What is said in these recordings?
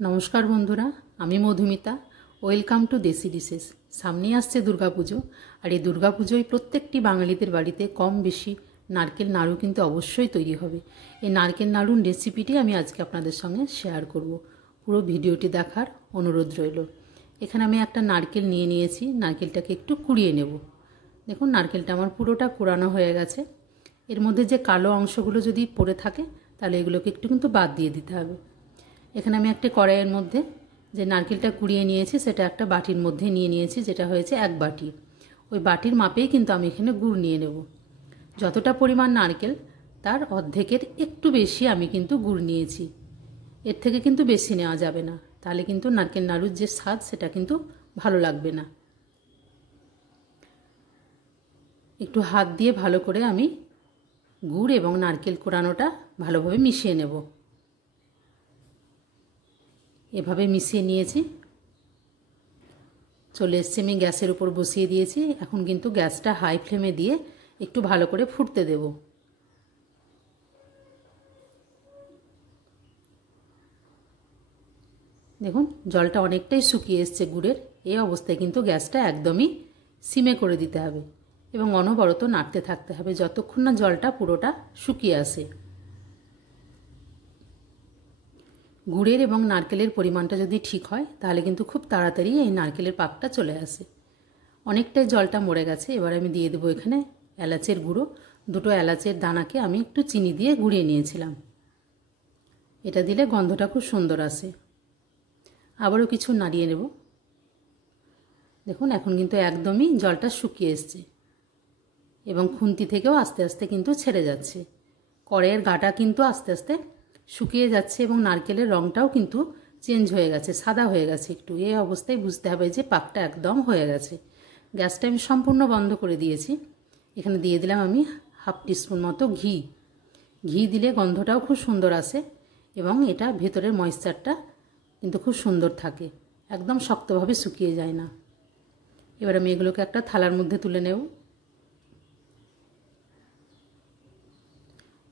নমস্কার বন্ধুরা, আমি মধুমিতা। ওয়েলকাম টু দেশি ডিশেস। সামনেই আসছে দুর্গাপুজো, আর এই দুর্গাপুজোয় প্রত্যেকটি বাঙালিদের বাড়িতে কম বেশি নারকেল নাড়ু কিন্তু অবশ্যই তৈরি হবে। এই নারকেল নাড়ুর রেসিপিটি আমি আজকে আপনাদের সঙ্গে শেয়ার করব। পুরো ভিডিওটি দেখার অনুরোধ রইল। এখানে আমি একটা নারকেল নিয়ে নিয়েছি, নারকেলটাকে একটু কুড়িয়ে নেব। দেখুন, নারকেলটা আমার পুরোটা কুড়ানো হয়ে গেছে। এর মধ্যে যে কালো অংশগুলো যদি পড়ে থাকে তাহলে এগুলোকে একটু কিন্তু বাদ দিয়ে দিতে হবে। এখানে আমি একটা কড়াইয়ের মধ্যে যে নারকেলটা কুড়িয়ে নিয়েছি সেটা একটা বাটির মধ্যে নিয়ে নিয়েছি, যেটা হয়েছে 1 বাটি। ওই বাটির মাপেই কিন্তু আমি এখানে গুড় নিয়ে নেব। যতটা পরিমাণ নারকেল তার অর্ধেকের একটু বেশি আমি কিন্তু গুড় নিয়েছি। এর থেকে কিন্তু বেশি নেওয়া যাবে না, তাহলে কিন্তু নারকেল নাড়ুর যে স্বাদ সেটা কিন্তু ভালো লাগবে না। একটু হাত দিয়ে ভালো করে আমি গুড় এবং নারকেল কোড়ানোটা ভালোভাবে মিশিয়ে নেব। এভাবে মিশিয়ে নিয়েছি। চলে এসছে, আমি গ্যাসের উপর বসিয়ে দিয়েছি। এখন কিন্তু গ্যাসটা হাই ফ্লেমে দিয়ে একটু ভালো করে ফুটতে দেব। দেখুন, জলটা অনেকটাই শুকিয়ে এসছে গুড়ের। এই অবস্থায় কিন্তু গ্যাসটা একদমই সিমে করে দিতে হবে এবং অনবরত নাড়তে থাকতে হবে যতক্ষণ না জলটা পুরোটা শুকিয়ে আসে। গুড়ের এবং নারকেলের পরিমাণটা যদি ঠিক হয় তাহলে কিন্তু খুব তাড়াতাড়ি এই নারকেলের পাকটা চলে আসে। অনেকটাই জলটা মরে গেছে। এবার আমি দিয়ে দেবো এখানে এলাচের গুঁড়ো। 2টো এলাচের দানাকে আমি একটু চিনি দিয়ে গুঁড়িয়ে নিয়েছিলাম। এটা দিলে গন্ধটা খুব সুন্দর আসে। আবারও কিছু নাড়িয়ে নেব। দেখুন, এখন কিন্তু একদমই জলটা শুকিয়ে এসছে এবং খুন্তি থেকেও আস্তে আস্তে কিন্তু ছেড়ে যাচ্ছে। কড়াইয়ের গাটা কিন্তু আস্তে আস্তে শুকিয়ে যাচ্ছে এবং নারকেলের রঙটাও কিন্তু চেঞ্জ হয়ে গেছে, সাদা হয়ে গেছে একটু। এই অবস্থায় বুঝতে হবে যে পাকটা একদম হয়ে গেছে। গ্যাসটা আমি সম্পূর্ণ বন্ধ করে দিয়েছি। এখানে দিয়ে দিলাম আমি 1/2 টিস্পুন মতো ঘি। ঘি দিলে গন্ধটাও খুব সুন্দর আসে এবং এটা ভেতরের ময়েশ্চারটা কিন্তু খুব সুন্দর থাকে, একদম শক্তভাবে শুকিয়ে যায় না। এবার আমি এগুলোকে একটা থালার মধ্যে তুলে নেব।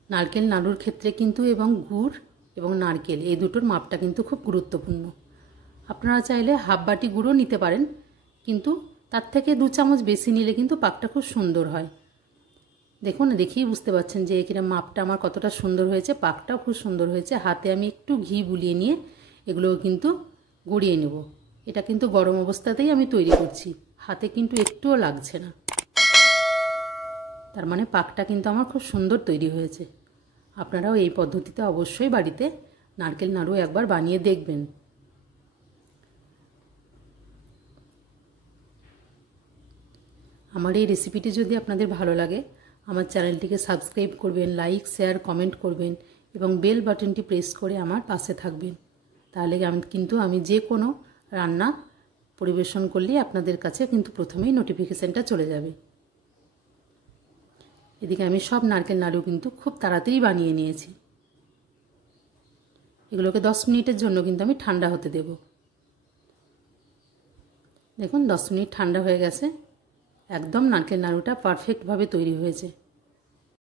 নারকেল নাড়ুর ক্ষেত্রে কিন্তু এবং গুড় এবং নারকেল এই দুটোর মাপটা কিন্তু খুব গুরুত্বপূর্ণ। আপনারা চাইলে 1/2 বাটি গুঁড়ো নিতে পারেন, কিন্তু তার থেকে 2 চামচ বেশি নিলে কিন্তু পাকটা খুব সুন্দর হয়। দেখুন, দেখেই বুঝতে পারছেন যে এখানে মাপটা আমার কতটা সুন্দর হয়েছে, পাকটাও খুব সুন্দর হয়েছে। হাতে আমি একটু ঘি বুলিয়ে নিয়ে এগুলোও কিন্তু গড়িয়ে নেব। এটা কিন্তু গরম অবস্থাতেই আমি তৈরি করছি, হাতে কিন্তু একটুও লাগছে না। তার মানে পাকটা কিন্তু আমার খুব সুন্দর তৈরি হয়েছে। আপনারাও এই পদ্ধতিতে অবশ্যই বাড়িতে নারকেল নাড়ু একবার বানিয়ে দেখবেন। আমার এই রেসিপিটি যদি আপনাদের ভালো লাগে, আমার চ্যানেলটিকে সাবস্ক্রাইব করবেন, লাইক শেয়ার কমেন্ট করবেন এবং বেল বাটনটি প্রেস করে আমার পাশে থাকবেন। তাহলে আমি যে কোনো রান্না পরিবেশন করলেই আপনাদের কাছে কিন্তু প্রথমেই নোটিফিকেশানটা চলে যাবে। এদিকে আমি সব নারকেল নাড়ু কিন্তু খুব তাড়াতাড়ি বানিয়ে নিয়েছি। এগুলোকে 10 মিনিটের জন্য কিন্তু আমি ঠান্ডা হতে দেব। দেখুন, 10 মিনিট ঠান্ডা হয়ে গেছে। একদম নারকেল নাড়ুটা পারফেক্টভাবে তৈরি হয়েছে।